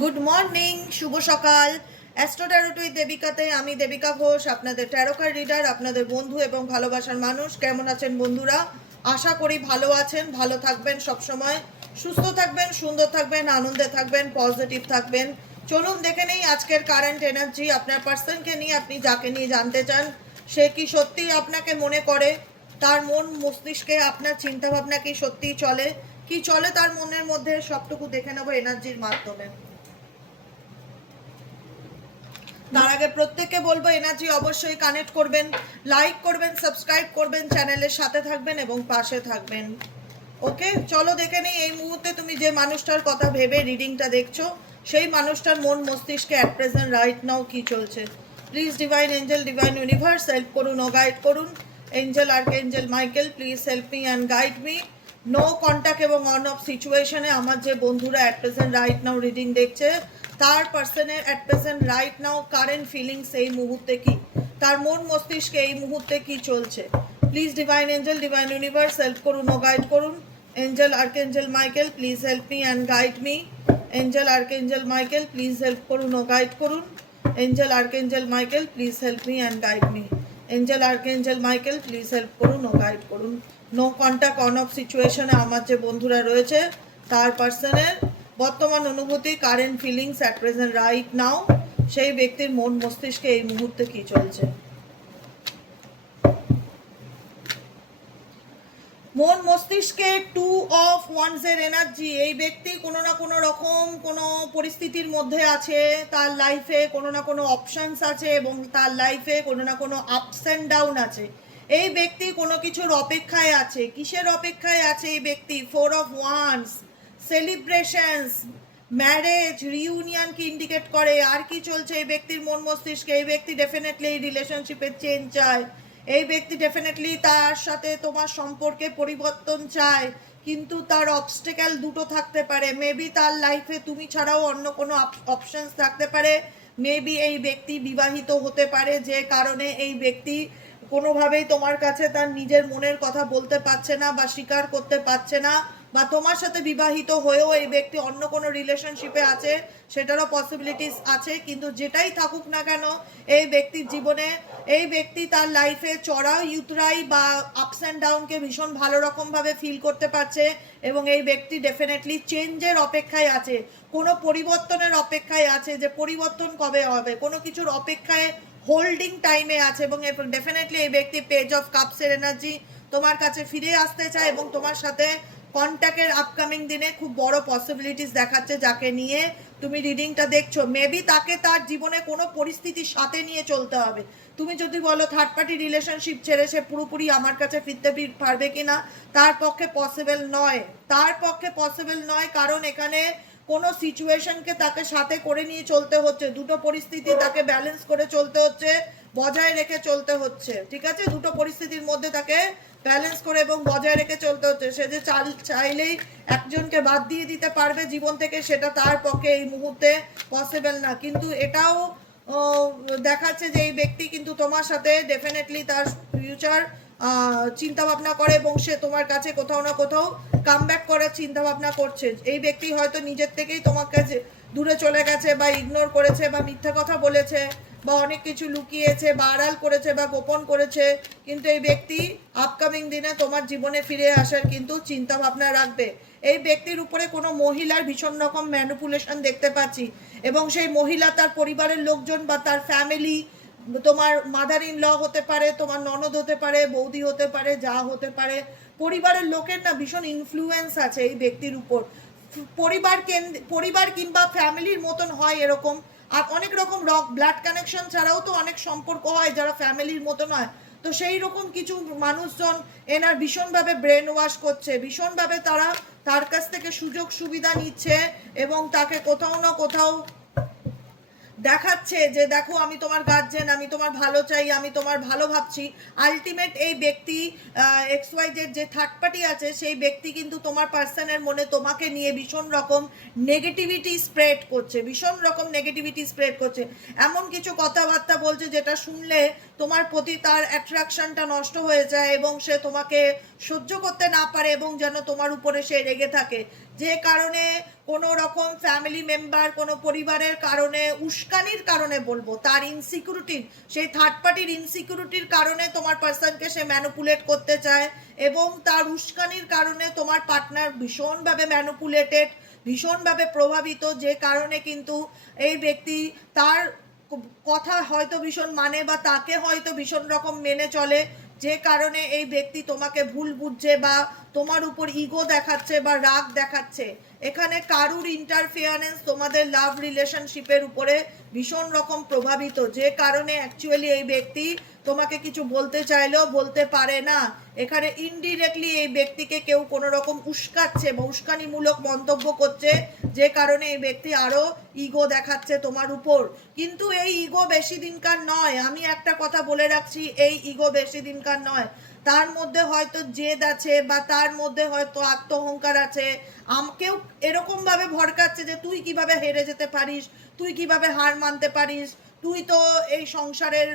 Good morning, শুভ সকাল। Astro tarot with দেবিকাতে আমি দেবিকা ঘোষ, আপনাদের ট্যারোকার রিডার, আপনাদের বন্ধু এবং ভালোবাসার মানুষ। কেমন আছেন বন্ধুরা? আশা করি ভালো আছেন, ভালো থাকবেন, সবসময় সুস্থ থাকবেন, সুন্দর থাকবেন, আনন্দে থাকবেন, পজিটিভ থাকবেন। চলুন দেখে নেই আজকের কারেন্ট এনার্জি। আপনার পার্সনকে নিয়ে, আপনি যাকে নিয়ে জানতে চান, সে কি সত্যিই আপনাকে মনে করে? তার মন মস্তিষ্কে আপনার চিন্তাভাবনা কি সত্যিই চলে? কি চলে তার মনের মধ্যে, সবটুকু দেখে নেবো এনার্জির মাধ্যমে। তার আগে প্রত্যেককে বলবো এনার্জি অবশ্যই কানেক্ট করবেন, লাইক করবেন, সাবস্ক্রাইব করবেন, চ্যানেলের সাথে থাকবেন এবং পাশে থাকবেন। ওকে, চলো দেখে নেই এই মুহূর্তে তুমি যে মানুষটার কথা ভেবে রিডিংটা দেখছো, সেই মানুষটার মন মস্তিষ্কে অ্যাট প্রেজেন্ট রাইট নাও কি চলছে। Please divine angel, divine universe help করুন ও গাইড করুন। Angel archangel Michael, please help me and guide me. No contact এবং অন অফ সিচুয়েশনে আমার যে বন্ধুরা at present right now reading দেখছে, তার পার্সনের at present right now current feelings এই মুহূর্তে কি, তার মন মস্তিষ্কে এই মুহূর্তে কি চলছে। Please divine angel, divine universe help করুন ও গাইড করুন। Angel archangel Michael, please help me and guide me. Angel archangel Michael, please help করুন ও গাইড করুন। Angel archangel Michael, please help me and guide me. Angel archangel Michael, please help করুন ও guide করুন। No contact on off সিচুয়েশনে আমার যে বন্ধুরা রয়েছে, তার পার্সনের বর্তমান অনুভূতি, current feelings at present right now, সেই ব্যক্তির মন মস্তিষ্কে এই মুহূর্তে কি চলছে। মন মস্তিষ্কে টু অফ ওয়ান্সের এনার্জি। এই ব্যক্তি কোনো না কোনো রকম কোনো পরিস্থিতির মধ্যে আছে, তার লাইফে কোনো না কোনো অপশনস আছে এবং তার লাইফে কোনো না কোনো আপস অ্যান্ড ডাউন আছে। এই ব্যক্তি কোনো কিছুর অপেক্ষায় আছে। কিসের অপেক্ষায় আছে এই ব্যক্তি? Four of wands, celebrations, marriage, রিউনিয়নকে ইন্ডিকেট করে। আর কি চলছে এই ব্যক্তির মন মস্তিষ্কে? এই ব্যক্তি ডেফিনেটলি এই রিলেশনশিপের চেঞ্জ চায়। এই ব্যক্তি ডেফিনেটলি তার সাথে তোমার সম্পর্কে পরিবর্তন চায়, কিন্তু তার অবস্টেকেল দুটো থাকতে পারে। মেবি তার লাইফে তুমি ছাড়াও অন্য কোনো অপশনস থাকতে পারে। মেবি এই ব্যক্তি বিবাহিত হতে পারে, যে কারণে এই ব্যক্তি কোনোভাবেই তোমার কাছে তার নিজের মনের কথা বলতে পারছে না বা স্বীকার করতে পারছে না, বা তোমার সাথে বিবাহিত হয়েও এই ব্যক্তি অন্য কোনো রিলেশনশিপে আছে, সেটারও পসিবিলিটিস আছে। কিন্তু যেটাই থাকুক না কেন, এই ব্যক্তির জীবনে এই ব্যক্তি তার লাইফে চড়া উতরাই বা আপস অ্যান্ড ডাউনকে ভীষণ ভালো রকমভাবে ফিল করতে পারছে এবং এই ব্যক্তি ডেফিনেটলি চেঞ্জের অপেক্ষায় আছে, কোনো পরিবর্তনের অপেক্ষায় আছে, যে পরিবর্তন কবে হবে, কোনো কিছুর অপেক্ষায় হোল্ডিং টাইমে আছে। এবং ডেফিনেটলি এই ব্যক্তি পেজ অফ কাপসের এনার্জি তোমার কাছে ফিরে আসতে চায় এবং তোমার সাথে কন্ট্যাক্টের আপকামিং দিনে খুব বড় পসিবিলিটিস দেখাচ্ছে। যাকে নিয়ে তুমি রিডিংটা দেখছো, মেবি তাকে তার জীবনে কোনো পরিস্থিতির সাথে নিয়ে চলতে হবে। তুমি যদি বলো থার্ড পার্টি রিলেশনশিপ ছেড়ে সে পুরোপুরি আমার কাছে ফিরতে পারবে কিনা, তার পক্ষে পসিবল নয়। তার পক্ষে পসিবল নয়, কারণ এখানে কোনো সিচুয়েশনকে তাকে সাথে করে নিয়ে চলতে হচ্ছে, দুটো পরিস্থিতি তাকে ব্যালেন্স করে চলতে হচ্ছে, বজায় রেখে চলতে হচ্ছে। ঠিক আছে, দুটো পরিস্থিতির মধ্যে তাকে ব্যালেন্স করে এবং বজায় রেখে চলতে হচ্ছে। সে যে চাইলেই একজনকে বাদ দিয়ে দিতে পারবে জীবন থেকে, সেটা তার পক্ষে এই মুহূর্তে পসিবল না। কিন্তু এটাও দেখাচ্ছে যে এই ব্যক্তি কিন্তু তোমার সাথে ডেফিনেটলি তার ফিউচার চিন্তা ভাবনা করে এবং সে তোমার কাছে কোথাও না কোথাও কামব্যাক করার চিন্তা ভাবনা করছে। এই ব্যক্তি হয়তো নিজের থেকেই তোমার কাছে দূরে চলে গেছে বা ইগনোর করেছে বা মিথ্যা কথা বলেছে বা অনেক কিছু লুকিয়েছে বা আড়াল করেছে বা গোপন করেছে, কিন্তু এই ব্যক্তি আপকামিং দিনে তোমার জীবনে ফিরে আসার কিন্তু চিন্তা ভাবনা রাখবে। এই ব্যক্তির উপরে কোনো মহিলার ভীষণ রকম ম্যানিপুলেশন দেখতে পাচ্ছি এবং সেই মহিলা তার পরিবারের লোকজন বা তার ফ্যামিলি, তোমার মাদার ইন ল হতে পারে, তোমার ননদ হতে পারে, বৌদি হতে পারে, যা হতে পারে, পরিবারের লোকের না ভীষণ ইনফ্লুয়েন্স আছে এই ব্যক্তির উপর। পরিবার কিংবা ফ্যামিলির মতন হয় এরকম। আর অনেক রকম ব্লাড কানেকশন ছাড়াও তো অনেক সম্পর্ক হয় যারা ফ্যামিলির মতন হয়। তো সেই রকম কিছু মানুষজন এনার ভীষণভাবে ব্রেন ওয়াশ করছে, ভীষণভাবে তারা তার কাছ থেকে সুযোগ সুবিধা নিচ্ছে এবং তাকে কোথাও না কোথাও দেখাচ্ছে যে দেখো আমি তোমার গার্জেন, আমি তোমার ভালো চাই, আমি তোমার ভালো ভাবছি। আলটিমেট এই ব্যক্তি XYZ যে থার্ড পার্টি আছে, সেই ব্যক্তি কিন্তু তোমার পার্সনের মনে তোমাকে নিয়ে ভীষণ রকম নেগেটিভিটি স্প্রেড করছে, ভীষণ রকম নেগেটিভিটি স্প্রেড করছে। এমন কিছু কথাবার্তা বলছে যেটা শুনলে তোমার প্রতি তার অ্যাট্রাকশনটা নষ্ট হয়ে যায় এবং সে তোমাকে সহ্য করতে না পারে এবং যেন তোমার উপরে সে রেগে থাকে, যে কারণে কোনো রকম ফ্যামিলি মেম্বার, কোনো পরিবারের কারণে, উস্কানির কারণে বলবো, তার ইনসিকিউরিটির, সেই থার্ড পার্টির ইনসিকিউরিটির কারণে তোমার পার্সনকে সে ম্যানুপুলেট করতে চায়, এবং তার উস্কানির কারণে তোমার পার্টনার ভীষণভাবে ম্যানুপুলেটেড, ভীষণভাবে প্রভাবিত, যে কারণে কিন্তু এই ব্যক্তি তার কথা হয়তো ভীষণ মানে বা তাকে হয়তো ভীষণ রকম মেনে চলে, যে কারণে এই ব্যক্তি তোমাকে ভুল বুঝছে বা তোমার উপর ইগো দেখাচ্ছে বা রাগ দেখাচ্ছে। এখানে কারুর ইন্টারফিয়ারেন্স তোমাদের লাভ রিলেশনশিপের উপরে ভীষণ রকম প্রভাবিত, যে কারণে অ্যাকচুয়ালি এই ব্যক্তি তোমাকে কিছু বলতে চাইলেও বলতে পারে না। এখানে ইনডিরেক্টলি এই ব্যক্তিকে কেউ কোনো রকম উস্কাচ্ছে বা উস্কানিমূলক মন্তব্য করছে, যে কারণে এই ব্যক্তি আরো ইগো দেখাচ্ছে তোমার উপর। কিন্তু এই ইগো বেশি দিনকার নয়, আমি একটা কথা বলে রাখছি, এই ইগো বেশি দিনকার নয়। তার মধ্যে হয়তো জেদ আছে বা তার মধ্যে হয়তো আত্মঅহংকার আছে, আমাকেও এরকম ভাবে ভড়কাচ্ছে যে তুই কিভাবে হেরে যেতে পারিস, তুই কিভাবে হার মানতে পারিস, তুই তো এই সংসারের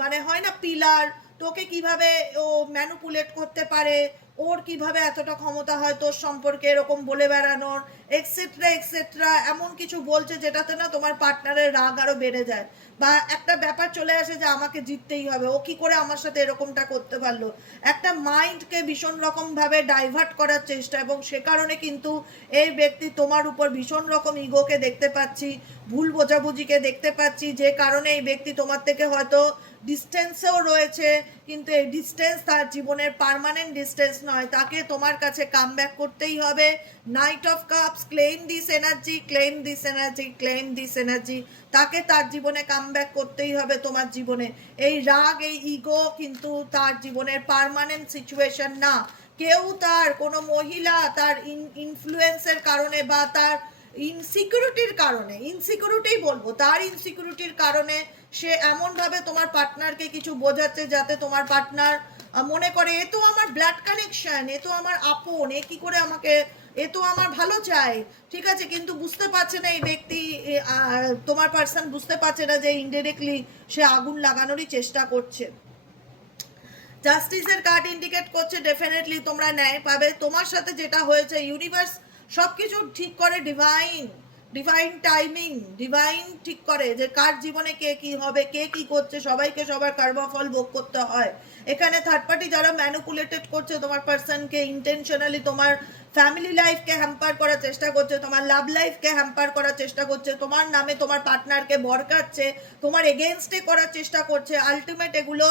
মানে হয় না পিলার, তোকে কিভাবে ও ম্যানুপুলেট করতে পারে, ওর কিভাবে এতটা ক্ষমতা হয় তোর সম্পর্কে এরকম বলে বেড়ানোর, এক্সেট্রা এক্সেট্রা, এমন কিছু বলছে যেটাতে না তোমার পার্টনারের রাগ আরো বেড়ে যায়, বা একটা ব্যাপার চলে আসে যে আমাকে জিততেই হবে, ও কি করে আমার সাথে এরকমটা করতে পারলো, একটা মাইন্ডকে ভীষণ রকম ভাবে ডাইভার্ট করার চেষ্টা, এবং সে কারণে কিন্তু এই ব্যক্তি তোমার উপর ভীষণ রকম ইগোকে দেখতে পাচ্ছি, ভুল বোঝাবুঝিকে দেখতে পাচ্ছি, যে কারণে এই ব্যক্তি তোমার থেকে হয়তো ডিস্টেন্সেও রয়েছে, কিন্তু এই ডিস্টেন্স তার জীবনের পার্মানেন্ট ডিস্টেন্স নয়, তাকে তোমার কাছে কাম ব্যাক করতেই হবে। Night of cups, claim this energy, claim this energy, claim this energy, তাকে তার জীবনে কাম ব্যাক করতেই হবে তোমার জীবনে। এই রাগ, এই ইগো কিন্তু তার জীবনের পার্মানেন্ট সিচুয়েশন না। কেউ তার কোনো মহিলা তার ইনফ্লুয়েন্সের কারণে বা তার ইনসিকিউরিটির কারণে, ইনসিকিউরিটি বলবো, তার ইনসিকিউরিটির কারণে সে এমনভাবে তোমার পার্টনারকে কিছু বোঝাচ্ছে যাতে তোমার পার্টনার মনে করে এ তো আমার ব্লাড কানেকশন, এ তো আমার আপন, এ কি করে আমাকে, এ তো আমার ভালো চাই, ঠিক আছে, কিন্তু বুঝতে পারছে না এই ব্যক্তি, তোমার পার্সন বুঝতে পারছে না যে ইনডিরেক্টলি সে আগুন লাগানোরই চেষ্টা করছে। জাস্টিসের কার্ড ইন্ডিকেট করছে ডেফিনেটলি তোমরা ন্যায় পাবে। তোমার সাথে যেটা হয়েছে ইউনিভার্স সবকিছু ঠিক করে, ডিভাইন ডিভাইন টাইমিং, ডিভাইন ঠিক করে যে কার জীবনে কে কি হবে, কে কি করছে, সবাইকে সবার কর্মফল ভোগ করতে হয়। এখানে থার্ড পার্টি যারা ম্যানুপুলেটেড করছে তোমার পার্সনকে, ইন্টেনশনালি তোমার ফ্যামিলি লাইফকে হ্যাম্পার করার চেষ্টা করছে, তোমার লাভ লাইফকে হ্যাম্পার করার চেষ্টা করছে, তোমার নামে তোমার পার্টনারকে ভড়কাচ্ছে, তোমার এগেনস্টে করার চেষ্টা করছে, আলটিমেট এগুলো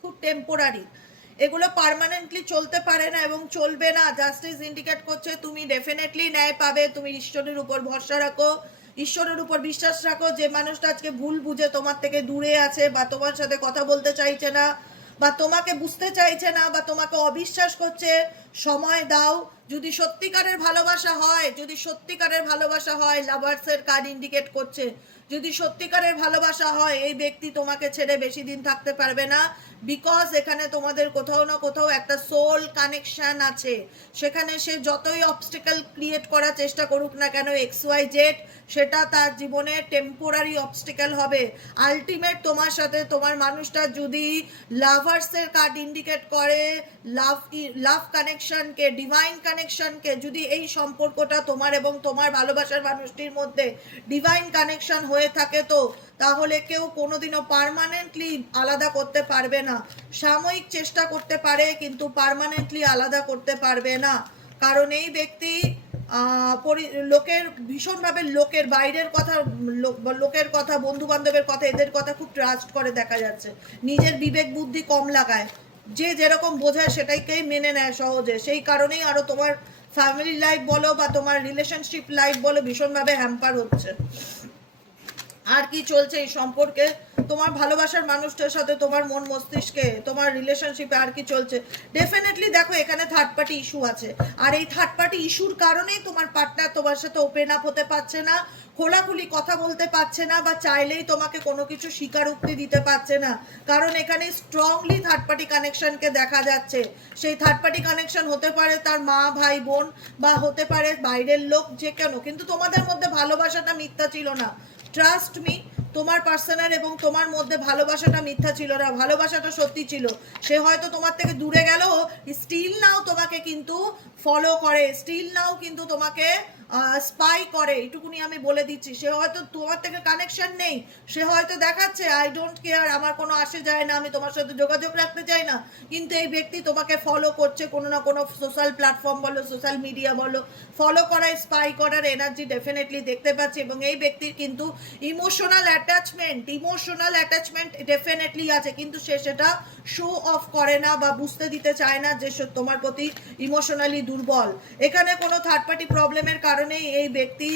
খুব টেম্পোরারি, এগুলো পার্মানেন্টলি চলতে পারে না এবং চলবে না। জাস্টিস ইন্ডিকেট করছে তুমি ডেফিনেটলি ন্যায় পাবে। তুমি ঈশ্বরের উপর ভরসা রাখো, ঈশ্বরের উপর বিশ্বাস রাখো। যে মানুষটা আজকে ভুল বুঝে তোমার থেকে দূরে আছে বা তোমার সাথে কথা বলতে চাইছে না বা তোমাকে বুঝতে চাইছে না বা তোমাকে অবিশ্বাস করছে, সময় দাও। যদি সত্যিকারের ভালোবাসা হয়, যদি সত্যিকারের ভালোবাসা হয়, লাভার্সের কার্ড ইন্ডিকেট করছে, যদি সত্যিকারের ভালোবাসা হয় এই ব্যক্তি তোমাকে ছেড়ে বেশি দিন থাকতে পারবে না, বিকজ এখানে তোমাদের কোথাও না কোথাও একটা সোল কানেকশন আছে। সেখানে সে যতই অবস্টেকল ক্রিয়েট করার চেষ্টা করুক না কেন, XYZ, সেটা তার জীবনে টেম্পোরারি অবস্টেকল হবে। আলটিমেট তোমার সাথে তোমার মানুষটা যদি লাভার্সের কার্ড ইন্ডিকেট করে, লাভ কানেকশনকে, ডিভাইন কানেকশনকে, যদি এই সম্পর্কটা তোমার এবং তোমার ভালোবাসার মানুষটির মধ্যে ডিভাইন কানেকশন হয়ে থাকে, তো তাহলে কেউ কোনোদিনও পার্মানেন্টলি আলাদা করতে পারবে না। সাময়িক চেষ্টা করতে পারে কিন্তু পার্মানেন্টলি আলাদা করতে পারবে না, কারণ এই ব্যক্তি লোকের ভীষণভাবে, লোকের বাইরের কথা, লোকের কথা, বন্ধু বান্ধবের কথা, এদের কথা খুব ট্রাস্ট করে দেখা যাচ্ছে, নিজের বিবেক বুদ্ধি কম লাগায়, যে যেরকম বোঝায় সেটাইকেই মেনে নেয় সহজে। সেই কারণেই আরো তোমার ফ্যামিলি লাইফ বলো বা তোমার রিলেশনশিপ লাইফ বলো ভীষণভাবে হ্যাম্পার হচ্ছে। আর কি চলছে এই সম্পর্কে, তোমার ভালোবাসার মানুষটার সাথে তোমার মন মস্তিষ্কে, তোমার রিলেশনশিপে আর কি চলছে? ডেফিনেটলি দেখো এখানে থার্ড পার্টি ইস্যু আছে, আর এই থার্ড পার্টি ইস্যুর কারণেই তোমার পার্টনার তোমার সাথে ওপেন আপ হতে পারছে না, খোলাখুলি কথা বলতে পারছে না, বা চাইলেই তোমাকে কোনো কিছু স্বীকারোক্তি দিতে পারছে না, কারণ এখানে স্ট্রংলি থার্ড পার্টি কানেকশনকে দেখা যাচ্ছে। সেই থার্ড পার্টি কানেকশন হতে পারে তার মা, ভাই, বোন, বা হতে পারে বাইরের লোক, যে কেন, কিন্তু তোমাদের মধ্যে ভালোবাসাটা মিথ্যা ছিল না। ট্রাস্ট মি, তোমার পার্সনের এবং তোমার মধ্যে ভালোবাসাটা মিথ্যা ছিল না, ভালোবাসাটা সত্যি ছিল। সে হয়তো তোমার থেকে দূরে গেলেও স্টিল নাও তোমাকে কিন্তু ফলো করে, স্টিল নাও কিন্তু তোমাকে স্পাই করে, এইটুকুনি আমি বলে দিচ্ছি। সে হয়তো তোমার থেকে কানেকশন নেই, সে হয়তো দেখাচ্ছে আই ডোন্ট কেয়ার, আমার কোনো আসে যায় না, আমি তোমার সাথে যোগাযোগ রাখতে চাই না, কিন্তু এই ব্যক্তি তোমাকে ফলো করছে কোনো না কোনো সোশ্যাল প্ল্যাটফর্ম বলো, সোশ্যাল মিডিয়া বলো, ফলো করার স্পাই করার এনার্জি ডেফিনেটলি দেখতে পাচ্ছি। এবং এই ব্যক্তির কিন্তু ইমোশনাল অ্যাটাচমেন্ট ডেফিনেটলি আছে, কিন্তু সে সেটা শো অফ করে না বা বুঝতে দিতে চায় না যে তোমার প্রতি ইমোশনালি দুর্বল। এখানে কোনো থার্ড পার্টি প্রবলেমের কারণেই এই ব্যক্তি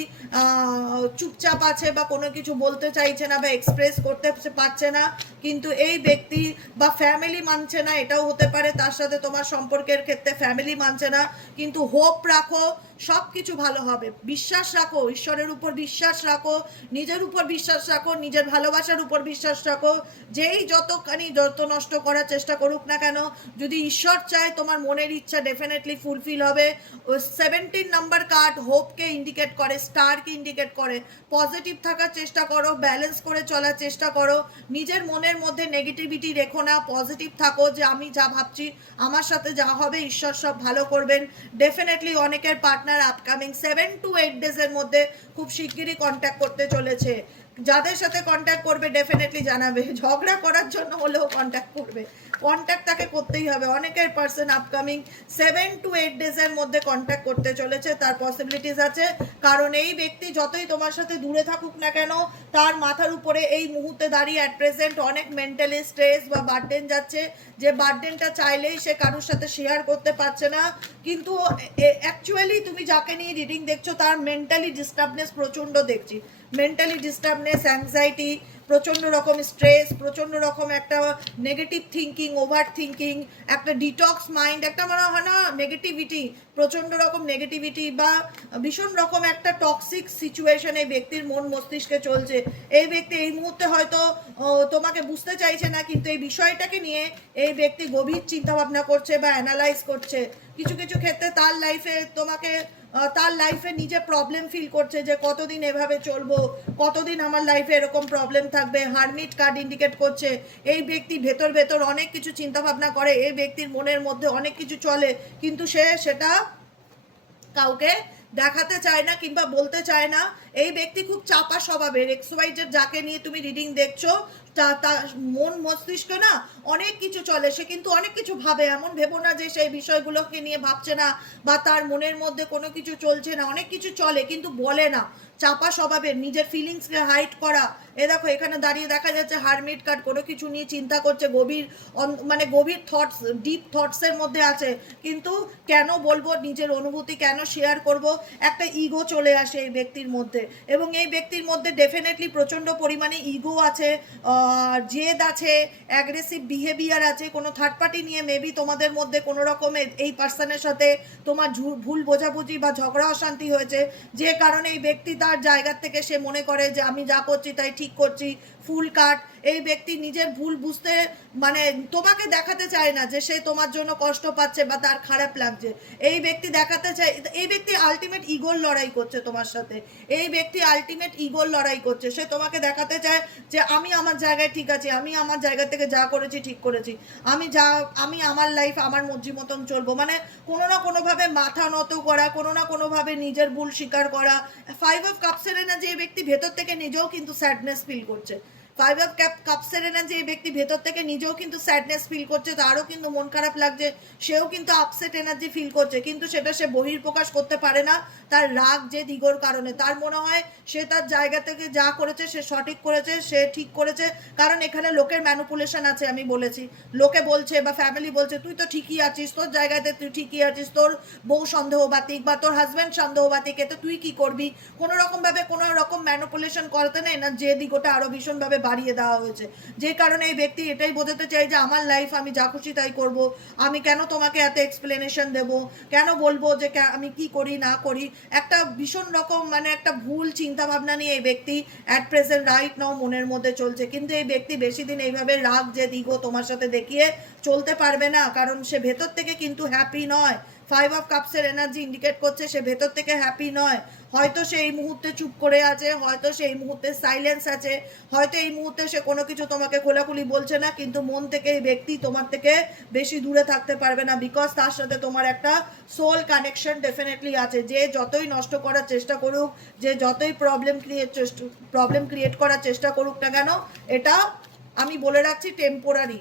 চুপচাপ আছে বা কোনো কিছু বলতে চাইছে না বা এক্সপ্রেস করতে পারছে না, কিন্তু এই ব্যক্তি বা ফ্যামিলি মানছে না, এটাও হতে পারে। তার সাথে তোমার সম্পর্কের ক্ষেত্রে ফ্যামিলি মানছে না, কিন্তু হোপ রাখো, সব কিছু ভালো হবে, বিশ্বাস রাখো, ঈশ্বরের উপর বিশ্বাস রাখো, নিজের উপর বিশ্বাস রাখো, নিজের ভালোবাসার উপর বিশ্বাস রাখো। যেই যত নষ্ট করার চেষ্টা করুক না কেন, যদি ঈশ্বর চায় তোমার মনের ইচ্ছা ডেফিনেটলি ফুলফিল হবে। 17 নাম্বার কার্ড হোপকে ইন্ডিকেট করে, স্টারকে ইন্ডিকেট করে। পজিটিভ থাকার চেষ্টা করো, ব্যালেন্স করে চলার চেষ্টা করো, নিজের মনের মধ্যে নেগেটিভিটি রেখো না, পজিটিভ থাকো যে আমি যা ভাবছি, আমার সাথে যা হবে ঈশ্বর সব ভালো করবেন। ডেফিনেটলি অনেকের পার্টনার আপকামিং 7 to 8 ডেজের মধ্যে খুব শিগগিরই কন্ট্যাক্ট করতে চলেছে। যাদের সাথে কন্ট্যাক্ট করবে ডেফিনেটলি জানাবে, ঝগড়া করার জন্য হলেও কন্ট্যাক্ট করবে, কন্ট্যাক্ট তাকে করতেই হবে। অনেকের পার্সন আপকামিং 7 to 8 ডেজের মধ্যে কন্ট্যাক্ট করতে চলেছে, তার পসিবিলিটিস আছে। কারণ এই ব্যক্তি যতই তোমার সাথে দূরে থাকুক না কেন, তার মাথার উপরে এই মুহূর্তে দাঁড়িয়ে অ্যাট প্রেজেন্ট অনেক মেন্টালি স্ট্রেস বা বার্ডেন যাচ্ছে, যে বার্ডেনটা চাইলেই সে কারোর সাথে শেয়ার করতে পারছে না। কিন্তু অ্যাকচুয়ালি তুমি যাকে নিয়ে রিডিং দেখছো তার মেন্টালি ডিস্টার্বনেস প্রচণ্ড দেখছি, মেন্টালি ডিস্টার্বনেস, অ্যাংজাইটি, প্রচণ্ড রকম স্ট্রেস, প্রচণ্ড রকম একটা নেগেটিভ থিঙ্কিং, ওভার থিঙ্কিং, একটা ডিটক্স মাইন্ড, একটা মনে হয় না নেগেটিভিটি, প্রচণ্ড রকম নেগেটিভিটি বা ভীষণ রকম একটা টক্সিক সিচুয়েশন এই ব্যক্তির মন মস্তিষ্কে চলছে। এই ব্যক্তি এই মুহূর্তে হয়তো তোমাকে বুঝতে চাইছে না, কিন্তু এই বিষয়টাকে নিয়ে এই ব্যক্তি গভীর চিন্তাভাবনা করছে বা অ্যানালাইজ করছে। কিছু কিছু ক্ষেত্রে তার লাইফে তোমাকে তার লাইফে নিজে প্রবলেম ফিল করছে যে কতদিন এভাবে চলবো, কতদিন আমার লাইফে এরকম প্রবলেম থাকবে। হারমিট কার্ড ইন্ডিকেট করছে এই ব্যক্তি ভেতর অনেক কিছু চিন্তা ভাবনা করে, এই ব্যক্তির মনের মধ্যে অনেক কিছু চলে, কিন্তু সে সেটা কাউকে দেখাতে চায় না কিংবা বলতে চায় না। এই ব্যক্তি খুব চাপা স্বভাবের, এক্সওয়াইজেড যাকে নিয়ে তুমি রিডিং দেখছো তার মন মস্তিষ্ক না অনেক কিছু চলে, সে কিন্তু অনেক কিছু ভাবে। এমন ভেবো না যে সেই বিষয়গুলোকে নিয়ে ভাবছে না বা তার মনের মধ্যে কোনো কিছু চলছে না, অনেক কিছু চলে কিন্তু বলে না, চাপা স্বভাবের, নিজের ফিলিংসকে হাইড করা। এ দেখো এখানে দাঁড়িয়ে দেখা যাচ্ছে হারমিট কার্ড, কোনো কিছু নিয়ে চিন্তা করছে, গভীর থটস, ডিপ থটসের মধ্যে আছে, কিন্তু কেন বলবো, নিজের অনুভূতি কেন শেয়ার করব, একটা ইগো চলে আসে এই ব্যক্তির মধ্যে। এবং এই ব্যক্তির মধ্যে ডেফিনেটলি প্রচণ্ড পরিমাণে ইগো আছে, জেদ আছে, অ্যাগ্রেসিভ বিহেভিয়ার আছে। কোনো থার্ড পার্টি নিয়ে মেবি তোমাদের মধ্যে কোনো রকমের এই পার্সনের সাথে তোমার ভুল বোঝাবুঝি বা ঝগড়া অশান্তি হয়েছে, যে কারণে এই ব্যক্তি তার জায়গার থেকে সে মনে করে যে আমি যা করছি তাই ঠিক করছি, ফুল কাট। এই ব্যক্তি নিজের ভুল বুঝতে মানে তোমাকে দেখাতে চায় না যে সে তোমার জন্য কষ্ট পাচ্ছে বা তার খারাপ লাগছে। এই ব্যক্তি দেখাতে চায়, এই ব্যক্তি আলটিমেট ইগোর লড়াই করছে তোমার সাথে, এই ব্যক্তি আলটিমেট ইগোর লড়াই করছে। সে তোমাকে দেখাতে চায় যে আমি আমার জায়গায় ঠিক আছি, আমি আমার জায়গা থেকে যা করেছি ঠিক করেছি, আমি আমার লাইফ আমার মর্জি মতন চলবো। মানে কোনো না কোনোভাবে মাথা নত করা, কোনো না কোনোভাবে নিজের ভুল স্বীকার করা। 5 অফ কাপসের এনার্জি এই ব্যক্তি ভেতর থেকে নিজেও কিন্তু স্যাডনেস ফিল করছে। 5 অফ কাপসের এনার্জি এই ব্যক্তি ভেতর থেকে নিজেও কিন্তু স্যাডনেস ফিল করছে, তারও কিন্তু মন খারাপ লাগছে, সেও কিন্তু আপসেট এনার্জি ফিল করছে, কিন্তু সেটা সে বহির্প্রকাশ করতে পারে না তার রাগ যে দিগোর কারণে। তার মনে হয় সে তার জায়গা থেকে যা করেছে সে সঠিক করেছে, সে ঠিক করেছে। কারণ এখানে লোকের ম্যানিপুলেশন আছে, আমি বলেছি, লোকে বলছে বা ফ্যামিলি বলছে তুই তো ঠিকই আছিস, তোর জায়গাতে তুই ঠিকই আছিস, তোর বউ সন্দেহবাতিক বা তোর হাজব্যান্ড সন্দেহবাতিক, এতে তুই কি করবি। কোনো রকমভাবে কোনো রকম ম্যানিপুলেশন করতে নেই না, যে দিগোটা আরও ভীষণভাবে বাড়িয়ে দেওয়া হয়েছে। যে কারণে এই ব্যক্তি এটাই বোঝাতে চাই যে আমার লাইফ আমি যা খুশি তাই করব, আমি কেন তোমাকে এত এক্সপ্লেনেশন দেব, কেন বলবো যে আমি কি করি না করি। একটা ভীষণ রকম মানে একটা ভুল চিন্তা ভাবনা নিয়ে এই ব্যক্তি অ্যাট প্রেজেন্ট রাইট নাও মনের মধ্যে চলছে। কিন্তু এই ব্যক্তি বেশি দিন এইভাবে রাগ যে দিগো তোমার সাথে দেখিয়ে চলতে পারবে না, কারণ সে ভেতর থেকে কিন্তু হ্যাপি নয়। 5 অফ কাপসের এনার্জি ইন্ডিকেট করছে সে ভেতর থেকে হ্যাপি নয়। হয়তো সে এই মুহূর্তে চুপ করে আছে, হয়তো সে এই মুহূর্তে সাইলেন্স আছে, হয়তো এই মুহূর্তে সে কোনো কিছু তোমাকে খোলাখুলি বলছে না, কিন্তু মন থেকে এই ব্যক্তি তোমার থেকে বেশি দূরে থাকতে পারবে না, বিকজ তার সাথে তোমার একটা সোল কানেকশন ডেফিনেটলি আছে। যে যতই নষ্ট করার চেষ্টা করুক, যে যতই প্রবলেম ক্রিয়েট করার চেষ্টা করুক না কেন, এটা আমি বলে রাখছি টেম্পোরারি,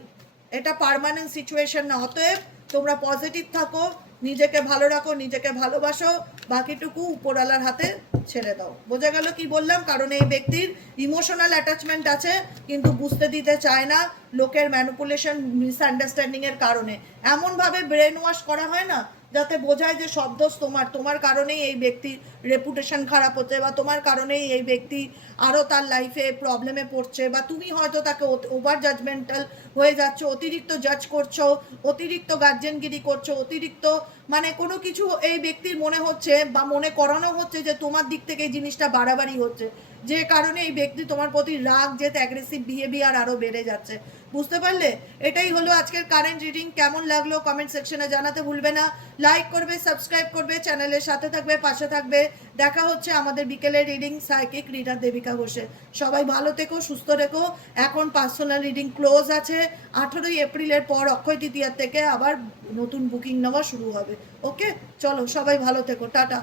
এটা পার্মানেন্ট সিচুয়েশন না। অতএব তোমরা পজিটিভ থাকো, নিজেকে ভালো রাখো, নিজেকে ভালোবাসো, বাকিটুকু উপরওয়ালার হাতে ছেড়ে দাও। বোঝা গেল কি বললাম? কারণ এই ব্যক্তির ইমোশনাল অ্যাটাচমেন্ট আছে, কিন্তু বুঝতে দিতে চায় না লোকের ম্যানিপুলেশন, মিসআন্ডারস্ট্যান্ডিং এর কারণে। এমনভাবে ব্রেন ওয়াশ করা হয় না যাতে বোঝায় যে সব দোষ তোমার কারণেই এই ব্যক্তির রেপুটেশন খারাপ হচ্ছে, বা তোমার কারণেই এই ব্যক্তি আরও তার লাইফে প্রবলেমে পড়ছে, বা তুমি হয়তো তাকে ওভার জাজমেন্টাল হয়ে যাচ্ছ, অতিরিক্ত জাজ করছো, অতিরিক্ত গার্জেনগিরি করছো, অতিরিক্ত মানে কোনো কিছু এই ব্যক্তির মনে হচ্ছে বা মনে করানো হচ্ছে যে তোমার দিক থেকে এই জিনিসটা বাড়াবাড়ি হচ্ছে, যে কারণে এই ব্যক্তি তোমার প্রতি রাগ, জেদ, অ্যাগ্রেসিভ বিহেভিয়ার আরও বেড়ে যাচ্ছে। বুঝতে পারলে? এটাই হলো আজকের কারেন্ট রিডিং। কেমন লাগলো কমেন্ট সেকশনে জানাতে ভুলবে না। লাইক করবে, সাবস্ক্রাইব করবে, চ্যানেলের সাথে থাকবে, পাশে থাকবে। দেখা হচ্ছে আমাদের বিকেলের রিডিং সাইকিক রিডার দেবিকা ঘোষে। সবাই ভালো থেকো, সুস্থ রেখো। এখন পার্সোনাল রিডিং ক্লোজ আছে। 18ই এপ্রিলের পর অক্ষয় তৃতীয়ার থেকে আবার নতুন বুকিং নেওয়া শুরু হবে। ওকে, চলো সবাই ভালো থেকো, টাটা।